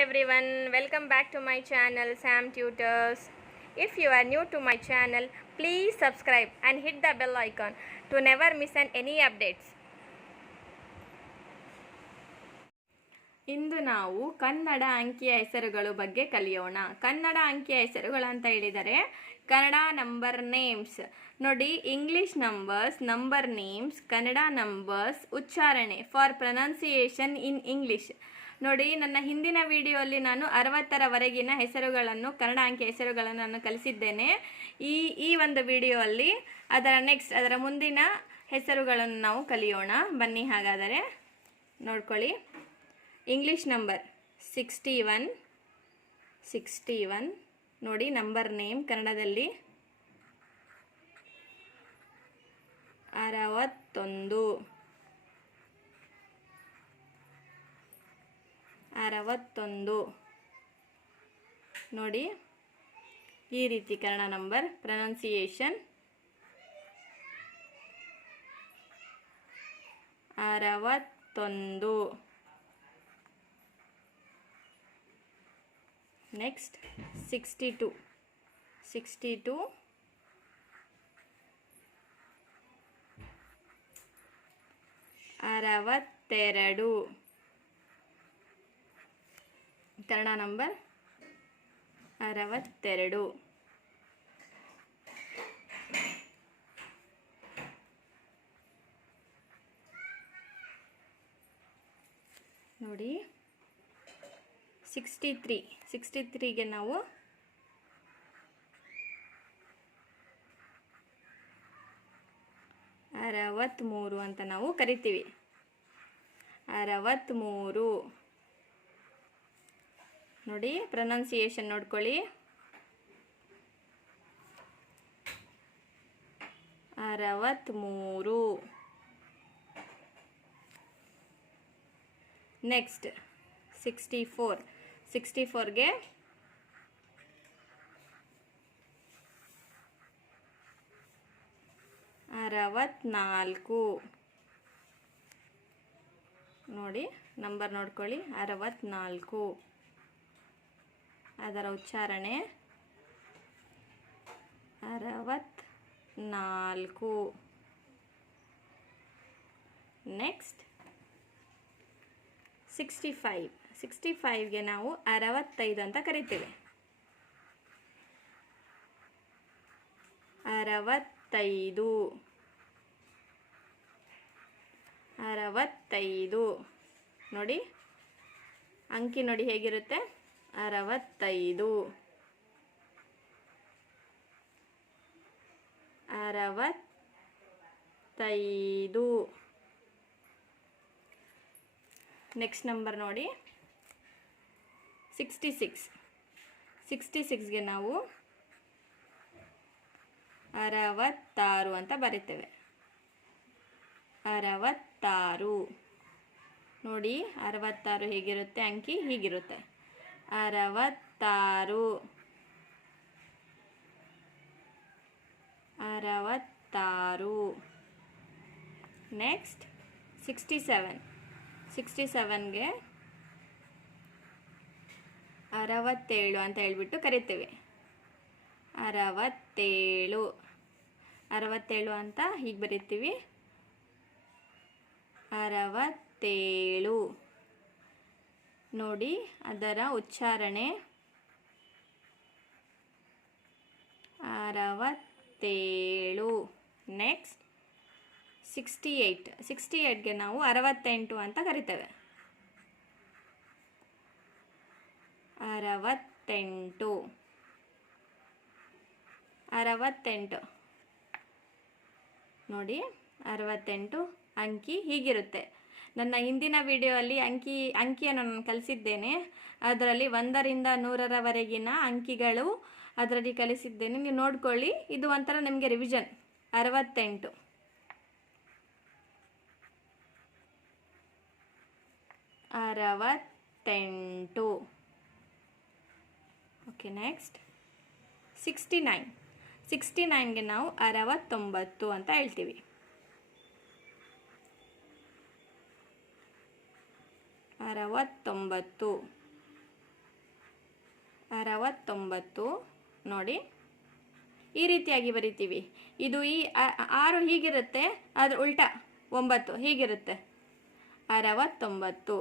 everyone, welcome back to my channel Sam Tutors. If you are new to my channel, please subscribe and hit the bell icon to never miss any updates. ಇಂದು ನಾವು ಕನ್ನಡ ಅಂಕಿಯ ಹೆಸರುಗಳು ಬಗ್ಗೆ ಕಲಿಯೋಣ. ಕನ್ನಡ ಅಂಕಿಯ ಹೆಸರುಗಳು ಅಂತ ಹೇಳಿದರೆ ಕನ್ನಡ ನಂಬರ್ ನೇಮ್ಸ್. ನೋಡಿ, English numbers, number names, Kannada numbers, ಉಚ್ಚಾರಣೆ ಫಾರ್ ಪ್ರೊನೌನ್ಸಿಯೇಷನ್ ಇನ್ ಇಂಗ್ಲಿಷ್. ನೋಡಿ, ನನ್ನ ಹಿಂದಿನ ವಿಡಿಯೋಲ್ಲಿ ನಾನು 60ರವರೆಗಿನ ಹೆಸರುಗಳನ್ನು, ಕನ್ನಡ ಅಂಕಿಯ ಹೆಸರುಗಳನ್ನು ನಾನು ಕಲಿಸಿದ್ದೇನೆ. ಈ ಒಂದು ವಿಡಿಯೋ ಅಲ್ಲಿ ಅದರ ಮುಂದಿನ ಹೆಸರುಗಳನ್ನು ನಾವು ಕಲಿಯೋಣ. ಬನ್ನಿ ಹಾಗಾದರೆ ನೋಡ್ಕೊಳ್ಳಿ. ಇಂಗ್ಲಿಷ್ ನಂಬರ್ 61 ನೋಡಿ, ನಂಬರ್ ನೇಮ್ ಕನ್ನಡದಲ್ಲಿ 61 ನೋಡಿ, ಈ ರೀತಿ Kannada number pronunciation 61. Next 62 62 Kannada number 62. ನೋಡಿ, 63ಗೆ ನಾವು 63 ಅಂತ ನಾವು ಕರಿತೀವಿ. 63 ನೋಡಿ, ಪ್ರೊನೌನ್ಸಿಯೇಷನ್ ನೋಡ್ಕೊಳ್ಳಿ. 63. ನೆಕ್ಸ್ಟ್ 64ಗೆ 64 ನೋಡಿ, ನಂಬರ್ ನೋಡ್ಕೊಳ್ಳಿ. 64 ಅದರ ಉಚ್ಚಾರಣೆ 64. ನೆಕ್ಸ್ಟ್ 65ಗೆ ನಾವು 65 ಅಂತ ಕರಿತೇವೆ. 65 ನೋಡಿ, ಅಂಕಿ ನೋಡಿ ಹೇಗಿರುತ್ತೆ, 65. ನೆಕ್ಸ್ಟ್ ನಂಬರ್ ನೋಡಿ, 66ಗೆ ನಾವು 66 ಅಂತ ಬರಿತೇವೆ. 66 ನೋಡಿ, 66 ಹೇಗಿರುತ್ತೆ, ಅಂಕಿ ಹೀಗಿರುತ್ತೆ, 66. ನೆಕ್ಸ್ಟ್ 67ಗೆ 67 ಅಂತ ಹೇಳ್ಬಿಟ್ಟು ಕರಿತೇವೆ. 67 ಅಂತ ಹೀಗೆ ಬರಿತೀವಿ. 67 ನೋಡಿ, ಅದರ ಉಚ್ಚಾರಣೆ 67. ನೆಕ್ಸ್ಟ್ 68ಗೆ ನಾವು 68 ಅಂತ ಕರಿತೇವೆ. 68 ನೋಡಿ, 68 ಅಂಕಿ ಹೀಗಿರುತ್ತೆ. ನನ್ನ ಹಿಂದಿನ ವಿಡಿಯೋ ಅಲ್ಲಿ ಅಂಕಿಯನ್ನು ನಾನು ಕಲಿಸಿದ್ದೇನೆ. ಅದರಲ್ಲಿ 1ರಿಂದ 100ರವರೆಗಿನ ಅಂಕಿಗಳು ಅದರಲ್ಲಿ ಕಲಿಸಿದ್ದೇನೆ. ನೀವು ನೋಡ್ಕೊಳ್ಳಿ, ಇದು ಒಂಥರ ನಿಮಗೆ ರಿವಿಷನ್. 68 ಓಕೆ. ನೆಕ್ಸ್ಟ್ 69ಗೆ ನಾವು 69 ಅಂತ ಹೇಳ್ತೀವಿ. 69 69 ನೋಡಿ ಈ ರೀತಿಯಾಗಿ ಬರಿತೀವಿ. ಇದು ಈ 6 ಹೀಗಿರುತ್ತೆ, ಅದ್ರ ಉಲ್ಟಾ 9 ಹೀಗಿರುತ್ತೆ. 69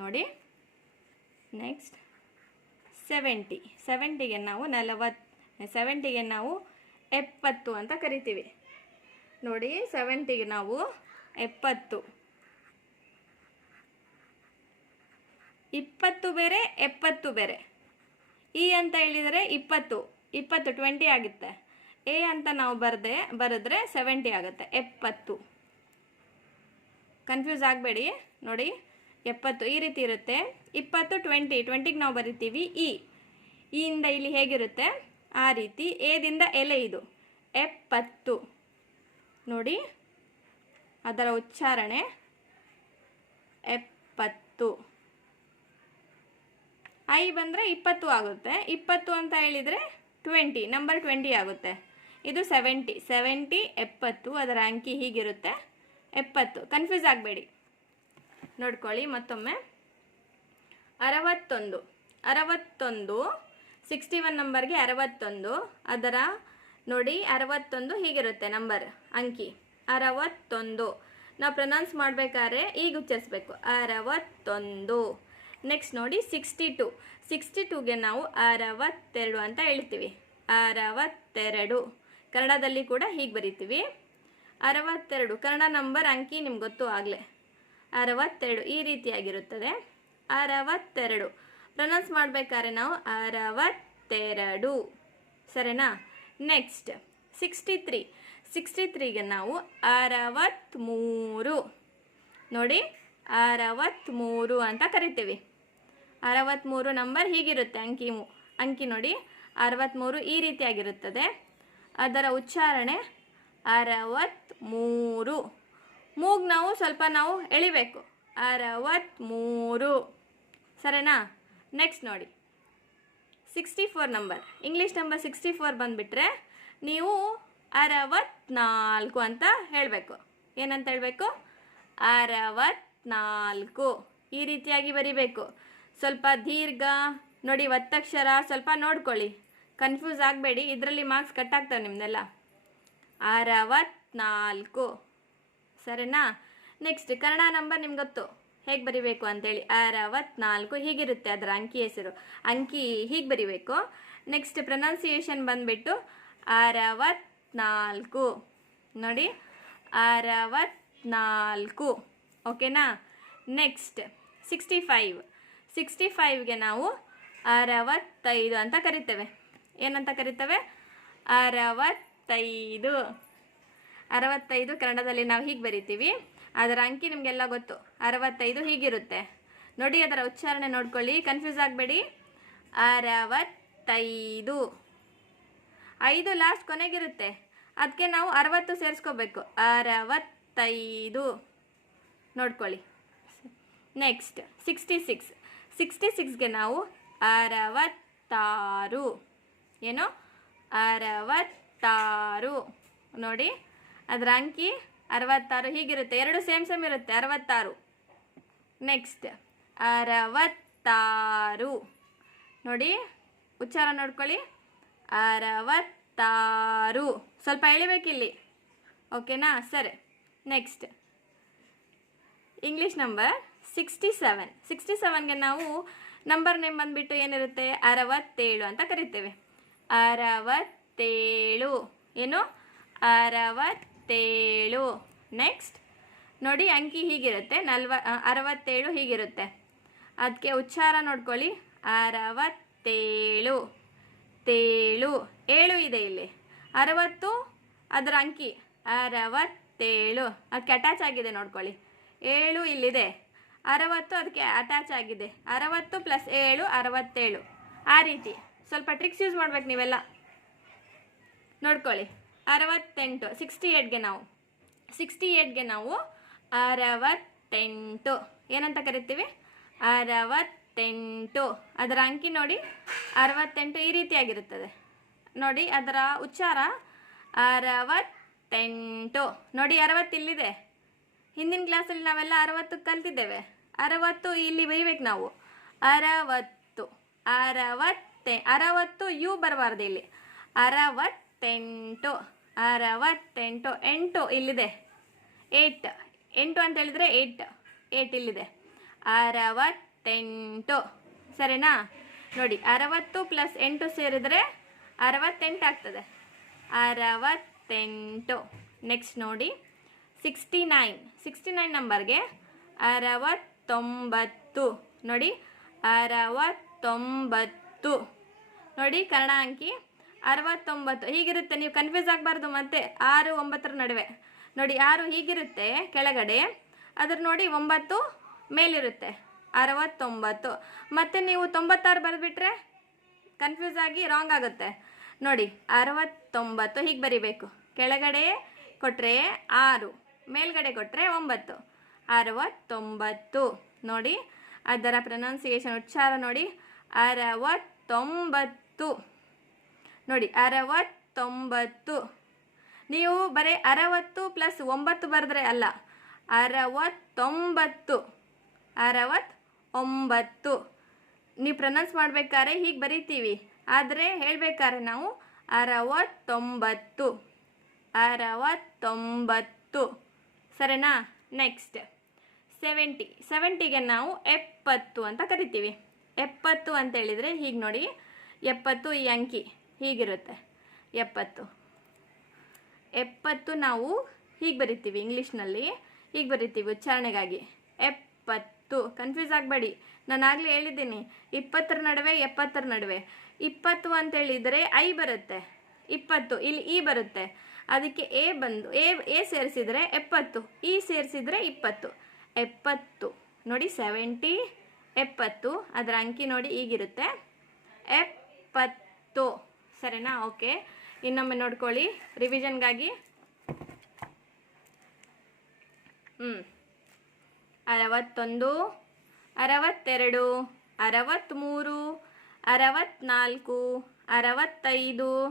ನೋಡಿ. ನೆಕ್ಸ್ಟ್ 70ಗೆ ನಾವು 70ಗೆ ನಾವು 70 ಅಂತ ಕರಿತೀವಿ. ನೋಡಿ 70ಗೆ ನಾವು 70. 20 ಬೇರೆ 70 ಬೇರೆ. ಇ ಅಂತ ಹೇಳಿದರೆ 20 20 ಆಗುತ್ತೆ. ಎ ಅಂತ ನಾವು ಬರೆದ್ರೆ 70 ಆಗುತ್ತೆ. 70 ಕನ್ಫ್ಯೂಸ್ ಆಗಬೇಡಿ. ನೋಡಿ 70 ಈ ರೀತಿ ಇರುತ್ತೆ. 20 20ಗೆ ನಾವು ಬರಿತೀವಿ ಇ ಇಂದ ಇಲ್ಲಿ ಹೇಗಿರುತ್ತೆ ಆ ರೀತಿ. ಎದಿಂದ ಎಲೆ ಇದು 70 ನೋಡಿ, ಅದರ ಉಚ್ಚಾರಣೆ 70. ಐ ಬಂದರೆ 20 ಆಗುತ್ತೆ. 20 ಅಂತ ಹೇಳಿದರೆ 20 ನಂಬರ್ 20 ಆಗುತ್ತೆ. ಇದು 70 70 ಅದರ ಅಂಕಿ ಹೀಗಿರುತ್ತೆ 70. ಕನ್ಫ್ಯೂಸ್ ಆಗಬೇಡಿ, ನೋಡ್ಕೊಳ್ಳಿ ಮತ್ತೊಮ್ಮೆ. 61 61 ನಂಬರ್ಗೆ 61 ಅದರ ನೋಡಿ 61 ಹೀಗಿರುತ್ತೆ ನಂಬರ್ ಅಂಕಿ 61. ನಾವು ಪ್ರೊನೌನ್ಸ್ ಮಾಡಬೇಕಾದ್ರೆ ಈಗ ಉಚ್ಚರಿಸ್ಬೇಕು 61. ನೆಕ್ಸ್ಟ್ ನೋಡಿ 62ಗೆ ನಾವು 62 ಅಂತ ಹೇಳ್ತೀವಿ. 62 ಕನ್ನಡದಲ್ಲಿ ಕೂಡ ಹೀಗೆ ಬರಿತೀವಿ. 62 ಕನ್ನಡ ನಂಬರ್ ಅಂಕಿ ನಿಮ್ಗೆ ಗೊತ್ತು ಆಗಲೇ 62 ಈ ರೀತಿಯಾಗಿರುತ್ತದೆ. 62 ಪ್ರೊನೌನ್ಸ್ ಮಾಡಬೇಕಾದ್ರೆ ನಾವು 62 ಸರಿನಾ. ನೆಕ್ಸ್ಟ್ 63ಗೆ ನಾವು 63 ನೋಡಿ 63 ಅಂತ ಕರಿತೀವಿ. 63 ನಂಬರ್ ಹೀಗಿರುತ್ತೆ ಅಂಕಿ ನೋಡಿ 63 ಈ ರೀತಿಯಾಗಿರುತ್ತದೆ. ಅದರ ಉಚ್ಚಾರಣೆ 63. ಮೂಗು ನಾವು ಸ್ವಲ್ಪ ಎಳಿಬೇಕು 63 ಸರಿನಾ. ನೆಕ್ಸ್ಟ್ ನೋಡಿ 64 ನಂಬರ್ ಇಂಗ್ಲೀಷ್ ನಂಬರ್ 64 ಬಂದುಬಿಟ್ರೆ ನೀವು 64 ಅಂತ ಹೇಳಬೇಕು. ಏನಂತ ಹೇಳಬೇಕು 64 ಈ ರೀತಿಯಾಗಿ ಬರಿಬೇಕು. ಸ್ವಲ್ಪ ದೀರ್ಘ ನೋಡಿ ಒತ್ತಕ್ಷರ ಸ್ವಲ್ಪ ನೋಡ್ಕೊಳ್ಳಿ, ಕನ್ಫ್ಯೂಸ್ ಆಗಬೇಡಿ. ಇದರಲ್ಲಿ ಮಾರ್ಕ್ಸ್ ಕಟ್ ಆಗ್ತವೆ ನಿಮ್ಮದೆಲ್ಲ. 64 ಸರಿನಾ. ನೆಕ್ಸ್ಟ್ ಕನ್ನಡ ನಂಬರ್ ನಿಮ್ಗೆ ಗೊತ್ತು ಹೇಗೆ ಬರಿಬೇಕು ಅಂತೇಳಿ 64 ಹೀಗಿರುತ್ತೆ ಅದರ ಅಂಕಿ ಹೆಸರು. ಅಂಕಿ ಹೀಗೆ ಬರಿಬೇಕು. ನೆಕ್ಸ್ಟ್ ಪ್ರೊನೌನ್ಸಿಯೇಷನ್ ಬಂದುಬಿಟ್ಟು 64 ನೋಡಿ 64 ಓಕೆನಾ. ನೆಕ್ಸ್ಟ್ 65ಗೆ ನಾವು 65 ಅಂತ ಕರಿತೇವೆ. ಏನಂತ ಕರಿತೇವೆ 65 ಕನ್ನಡದಲ್ಲಿ ನಾವು ಹೀಗೆ ಬರಿತೀವಿ. ಅದರ ಅಂಕಿ ನಿಮಗೆಲ್ಲ ಗೊತ್ತು 65 ಹೀಗಿರುತ್ತೆ ನೋಡಿ. ಅದರ ಉಚ್ಚಾರಣೆ ನೋಡ್ಕೊಳ್ಳಿ, ಕನ್ಫ್ಯೂಸ್ ಆಗಬೇಡಿ. 65 5 ಲಾಸ್ಟ್ ಕೊನೆಗಿರುತ್ತೆ, ಅದಕ್ಕೆ ನಾವು 60 ಸೇರಿಸ್ಕೋಬೇಕು. 65 ನೋಡ್ಕೊಳ್ಳಿ. ನೆಕ್ಸ್ಟ್ 66ಗೆ ನಾವು 66 ಏನು 66 ನೋಡಿ ಅದರ ಅಂಕಿ 66 ಹೀಗಿರುತ್ತೆ. ಎರಡು ಸೇಮ್ ಇರುತ್ತೆ 66. ನೆಕ್ಸ್ಟ್ 66 ನೋಡಿ ಉಚ್ಚಾರ ನೋಡ್ಕೊಳ್ಳಿ 66 ಸ್ವಲ್ಪ ಎಳಿಬೇಕಿಲ್ಲಿ ಓಕೆನಾ. ಸರಿ ನೆಕ್ಸ್ಟ್ ಇಂಗ್ಲೀಷ್ ನಂಬರ್ 67ಗೆ ನಾವು ನಂಬರ್ ನೇಮ್ ಬಂದುಬಿಟ್ಟು ಏನಿರುತ್ತೆ 67 ಅಂತ ಕರಿತೇವೆ. 67 ಏನು 67. ನೆಕ್ಸ್ಟ್ ನೋಡಿ ಅಂಕಿ ಹೀಗಿರುತ್ತೆ 67 ಹೀಗಿರುತ್ತೆ. ಅದಕ್ಕೆ ಉಚ್ಚಾರ ನೋಡ್ಕೊಳ್ಳಿ 67 7 ಇದೆ ಇಲ್ಲಿ. 60 ಅದರ ಅಂಕಿ 67 ಅದಕ್ಕೆ ಅಟ್ಯಾಚ್ ಆಗಿದೆ ನೋಡ್ಕೊಳ್ಳಿ. 7 ಇಲ್ಲಿದೆ, 60 ಅದಕ್ಕೆ ಅಟ್ಯಾಚ್ ಆಗಿದೆ. 60 + 7 67 ಆ ರೀತಿ ಸ್ವಲ್ಪ ಟ್ರಿಕ್ಸ್ ಯೂಸ್ ಮಾಡ್ಬೇಕು ನೀವೆಲ್ಲ ನೋಡ್ಕೊಳ್ಳಿ. 68 68ಗೆ ನಾವು 68 ಏನಂತ ಕರಿತೀವಿ 68. ಅದರ ಅಂಕಿ ನೋಡಿ 68 ಈ ರೀತಿಯಾಗಿರುತ್ತದೆ ನೋಡಿ. ಅದರ ಉಚ್ಚಾರ 68 68 ನೋಡಿ 60 ಇಲ್ಲಿದೆ. ಹಿಂದಿನ ಕ್ಲಾಸಲ್ಲಿ ನಾವೆಲ್ಲ 60 ಕಲ್ತಿದ್ದೇವೆ. 60 ಇಲ್ಲಿ ಬರೀಬೇಕು ನಾವು. 60 60 ಯು ಬರಬಾರ್ದು ಇಲ್ಲಿ. 68 8 ಇಲ್ಲಿದೆ. 8 ಅಂತ ಹೇಳಿದರೆ 8 ಇಲ್ಲಿದೆ. 68 ಸರಿನಾ? ನೋಡಿ 60 + 8 ಸೇರಿದರೆ 68 ಆಗ್ತದೆ. 68. ನೆಕ್ಸ್ಟ್ ನೋಡಿ 69 ನಂಬರ್ಗೆ 69 ನೋಡಿ 69 ನೋಡಿ ಕನ್ನಡ ಅಂಕಿ 69 ಹೀಗಿರುತ್ತೆ. ನೀವು ಕನ್ಫ್ಯೂಸ್ ಆಗಬಾರ್ದು. ಮತ್ತೆ 6 9 ನಡುವೆ ನೋಡಿ 6 ಹೀಗಿರುತ್ತೆ ಕೆಳಗಡೆ, ಅದ್ರ ನೋಡಿ 9 ಮೇಲಿರುತ್ತೆ. 69 ಮತ್ತೆ ನೀವು 96 ಬರೆದ್ಬಿಟ್ರೆ ಕನ್ಫ್ಯೂಸ್ ಆಗಿ ರಾಂಗ್ ಆಗುತ್ತೆ. ನೋಡಿ 69 ಹೀಗೆ ಬರಿಬೇಕು. ಕೆಳಗಡೆ ಕೊಟ್ಟರೆ 6, ಮೇಲ್ಗಡೆ ಕೊಟ್ಟರೆ 9. 69 ನೋಡಿ ಅದರ ಪ್ರೊನೌನ್ಸಿಯೇಷನ್ ಉಚ್ಚಾರ ನೋಡಿ. 69 ನೋಡಿ 69. ನೀವು ಬರೀ 60 + 9 ಬರೆದ್ರೆ ಅಲ್ಲ, 69 69. ನೀವು ಪ್ರೊನೌನ್ಸ್ ಮಾಡ್ಬೇಕಾದ್ರೆ ಹೀಗೆ ಬರಿತೀವಿ, ಆದರೆ ಹೇಳಬೇಕಾದ್ರೆ ನಾವು 69 69 ಸರಿನಾ? ನೆಕ್ಸ್ಟ್ 70ಗೆ ನಾವು 70 ಅಂತ ಕರಿತೀವಿ. 70 ಅಂತ ಹೇಳಿದರೆ ಹೀಗೆ ನೋಡಿ. 70 ಈ ಅಂಕಿ ಹೀಗಿರುತ್ತೆ. 70 ನಾವು ಹೀಗೆ ಬರಿತೀವಿ. ಇಂಗ್ಲೀಷ್ನಲ್ಲಿ ಹೀಗೆ ಬರಿತೀವಿ ಉಚ್ಚಾರಣೆಗಾಗಿ. 70 ಕನ್ಫ್ಯೂಸ್ ಆಗಬೇಡಿ. ನಾನು ಆಗಲೇ ಹೇಳಿದ್ದೀನಿ 20 ನಡುವೆ 70 ನಡುವೆ 20 ಅಂತ ಹೇಳಿದರೆ ಐ ಬರುತ್ತೆ. 20 ಇಲ್ಲಿ ಇ ಬರುತ್ತೆ. ಅದಕ್ಕೆ ಎ ಬಂದು ಎ ಸೇರಿಸಿದರೆ 70, ಇ ಸೇರಿಸಿದರೆ 20. 70 ನೋಡಿ 70 70 ಅದರ ಅಂಕಿ ನೋಡಿ ಈಗಿರುತ್ತೆ 70 ಸರಿನಾ? ಓಕೆ, ಇನ್ನೊಮ್ಮೆ ನೋಡ್ಕೊಳ್ಳಿ ರಿವಿಷನ್ಗಾಗಿ. 61 62 63 64 65 66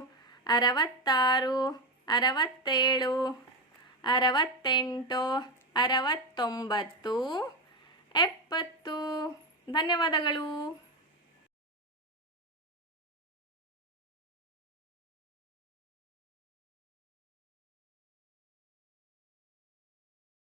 67 68 69 70. ಧನ್ಯವಾದಗಳು.